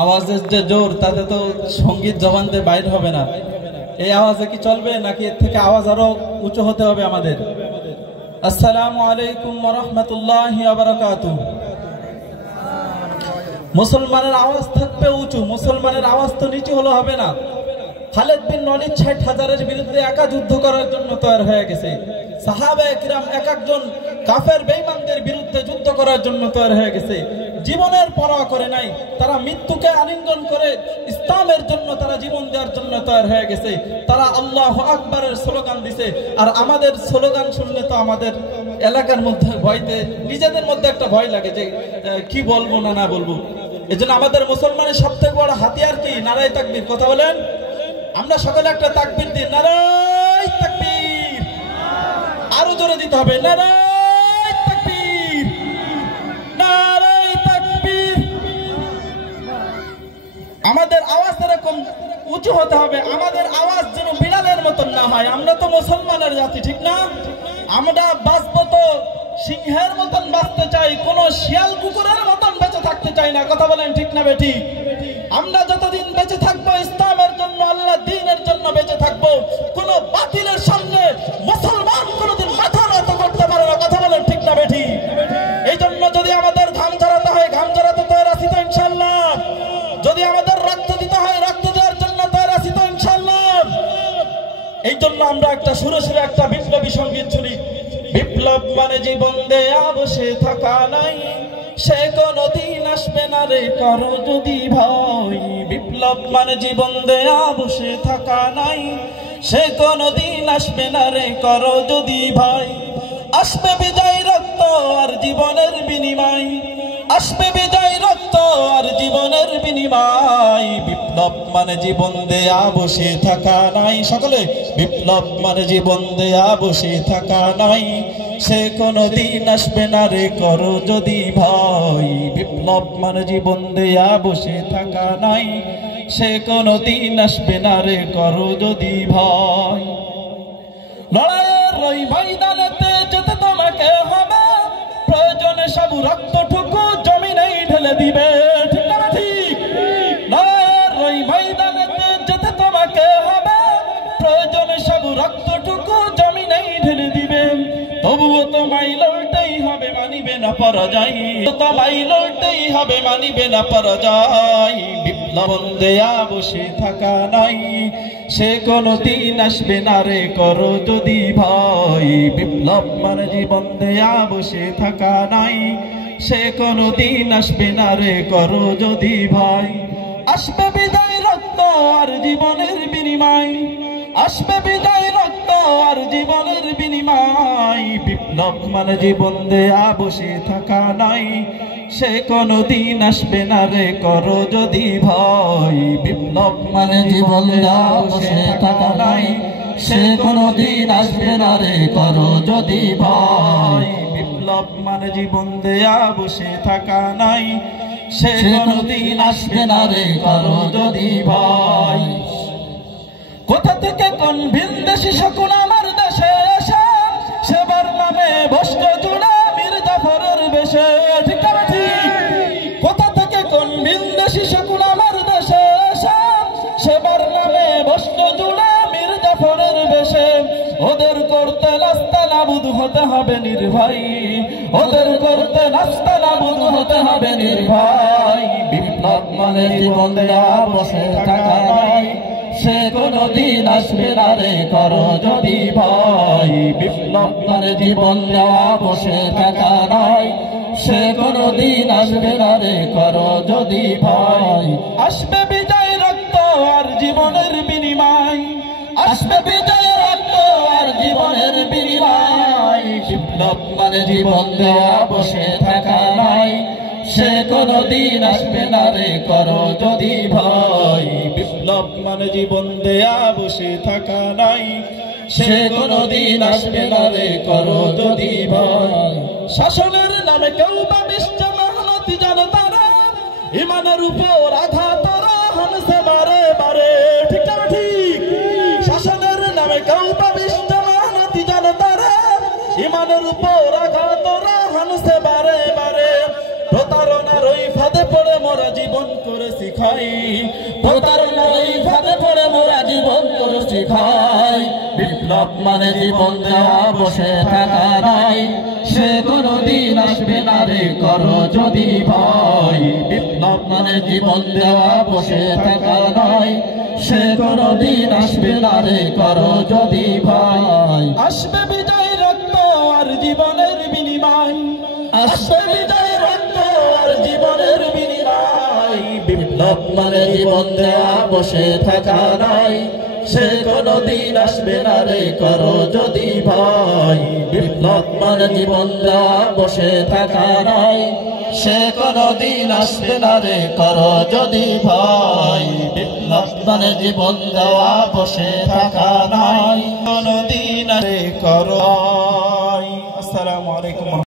আওয়াজের যে জোর তাতে তো সঙ্গীত জবান দিয়ে বাইর হবে না। এই আওয়াজে কি চলবে নাকি এর থেকে আওয়াজ আরো উঁচু হতে হবে আমাদের? আসসালামু আলাইকুম ওয়া রাহমাতুল্লাহি ওয়া বারাকাতুহু। মুসলমানের আওয়াজ থাকবে উঁচু, মুসলমানের আওয়াজ তো নিচু হলে হবে না। খালিদ বিন ওয়ালিদ ৬০,০০০-এর বিরুদ্ধে একা যুদ্ধ করার জন্য তৈরি হয়ে গেছে। সাহাবায়ে কিরাম এক একজন কাফের বেঈমানদের বিরুদ্ধে যুদ্ধ করার জন্য তৈরি হয়ে গেছে। জীবনের পরোয়া করে নাই, তারা মৃত্যুকে আলিঙ্গন করে ইসলামের জন্য তারা জীবন দেওয়ার জন্য তৈরি হয়ে গেছে। তারা আল্লাহু আকবারের স্লোগান দিছে। আর আমাদের স্লোগান শুনলে তো আমাদের এলাকার মধ্যে ভয়তে নিজেদের মধ্যে একটা ভয় লাগে যে কি বলবো না বলবো। এজন্য আমাদের মুসলমানের সবথেকে বড় হাতিয়ার কি? নারায়ে তাকবীর। কথা বলেন। আমরা সকলে একটা তাকবীর দিই, নারায়ে তাকবীর। আরো জোরে দিতে হবে, নারায়ে তাকবীর, নারায়ে তাকবীর। আমাদের আওয়াজ এরকম উঁচু হতে হবে, আমাদের আওয়াজ যেন বিড়ালের মতন না হয়। আমরা তো মুসলমানের জাতি, ঠিক না? আমরা বাঁচবো তো সিংহের মতন বাঁচতে চাই, কোন শিয়াল কুকুরের মতন বেঁচে থাকতে চাই না। কথা বলেন ঠিক না বেঠি? আমরা যতদিন বেঁচে থাকবো ইসলামের জন্য, আল্লাহ দ্বীনের জন্য বেঁচে থাকবো। কোন বাতিলের সামনে মুসলমান কোনদিন মাথা নত করতে পারে না। কথা বলেন ঠিক না বেঠি? এই জন্য যদি আমাদের ঘাম ঝরাতে হয়, ঘাম ঝরাতে তৈরি আছি তো ইনশাআল্লাহ। যদি আমাদের রক্ত দিতে হয়, রক্ত দেওয়ার জন্য তৈরি আছি তো ইনশাআল্লাহ। এই জন্য আমরা একটা সুরে সুরে একটা বিপ্লবী সঙ্গীত শুনি। বিপ্লব মানে জীবন দেয়া বসে থাকা নাই, সে কোনদিন আসবে না রে করো যদি ভয়। বিপ্লব মানে জীবন দেয়া বসে থাকা নাই, সে কোনদিন আসবে না রে করো যদি ভয়। আসবে বিজয় রক্ত আর জীবনের বিনিময়, আসবে বিজয় রক্ত আর জীবনের বিনিময়। বিপ্লব মানে জীবন দেয়া বসে থাকা নাই। সকলে, বিপ্লব মানে জীবন দেয়া বসে থাকা নাই, সে কোনদিন আসবে না রে করো যদি ভয়। বিপ্লব মানে জীবন দেয়া বসে থাকা নাই, সে কোনদিন আসবে না রে করো যদি ভয়। লড়াইয়ের ওই ময়দানেতে যেতে তোমাকে হবে, প্রয়োজনে সব রক্তটুকু জমিনেই ঢেলে দিবে। ঠিক না ঠিক? লড়াইয়ের ওই ময়দানেতে যেতে তোমাকে হবে, প্রয়োজনে সব রক্তটুকু জমিনেই ঢেলে দিবে। তবুও তোমায় লড়তেই হবে, মানিবে না পরাজয়। তোমায় লড়তেই হবে, মানিবে না পরাজয়। বিপ্লব দেয়া বসে থাকা নাই, সে কোনদিন আসবে না রে করো যদি ভয়। বিপ্লব মানে জীবন দেয়া বসে থাকা নাই, সে কোনদিন আসবে না রে করো যদি ভয়। আসবে বিজয় রক্ত আর জীবনের বিনিময়, আসবে বিজয় রক্ত আর জীবনের বিনিময়। বিপ্লব মানে জীবন দেয়া বসে থাকা নাই, সে কোনদিন আসবে না রে করো যদি ভয়। বিপ্লব মানে জীবন দেয়া বসে থাকা নাই, সে কোনদিন আসবে না রে করো যদি ভয়। বিপ্লব মানে জীবন দেয়া বসে থাকা নাই, সে কোনদিন আসবে না রে করো যদি ভয়। কোথা থেকে কোন ভিনদেশী শকুন আমার দেশে এসে, সেবার নামে বস্ত্র জুড়ে মীর জাফরের বেশে। ঠিক না ঠিক? কোথা থেকে কোন ভিনদেশী শকুন আমার দেশে এসে, সেবার নামে বস্ত্র জুড়ে মীর জাফরের বেশে। ওদের করতে নাস্তা নাবুদ হতে হবে নির্ভয়, ওদের করতে নাস্তা নাবুদ হতে হবে নির্ভয়। বিপ্লব মানে জীবন দেয়া বসে থাকা নাই, সে কোনদিন আসবে না রে করো যদি ভয়। বিপ্লব মানে জীবন দেওয়া বসে থাকা নাই, সে কোনদিন আসবে না রে করো যদি ভয়। আসবে বিজয় রক্ত আর জীবনের বিনিময়, আসবে বিজয় রক্ত আর জীবনের বিনিময়। বিপ্লব মানে জীবন দেওয়া বসে থাকা নাই, সে কোনদিন আসবে না রে করো যদি ভয়। বিপ্লব মানে জীবন দেয়া বসে থাকা নাই, সে কোনদিন আসবে না রে করো যদি ভয়। শাসনের নামে কেউ বা বিশ্ব মেহনতি জনতারা, ইমানের উপর আঘাত হানছে বারে বারে। ঠিক না ঠিক? শাসনের নামে কেউ বা বিশ্ব মেহনতি জনতারা, ইমানের উপর আঘাত হানছে বারে বারে। প্রতারণার ওই ফাঁদে পড়ে মোরা জীবন করেছি খাই প্রতারণায় ফাঁদে পড়ে মোরা জীবন করছি খাই বিপ্লব মানে জীবন দেওয়া বসে থাকা নাই সে কোনদিন আসবে না রে করো যদি ভয় বিপ্লব মানে জীবন দেওয়া বসে থাকা নাই সে কোনদিন আসবে না রে করো যদি ভয় আসবে বিজয় রক্ত আর জীবনের বিনিময় আসবে বিজয় রক্ত আর জীবনের বিনিময় বিপ্লব মানে জীবন দেওয়া বসে থাকা নাই সে কোনদিন আসবে না রে করো যদি ভয় বিপ্লব মানে জীবন দেওয়া বসে থাকা নাই সে কোনদিন আসবে না রে করো যদি ভয় বিপ্লব মানে জীবন দেওয়া বসে থাকা নাই কোনদিন রে করো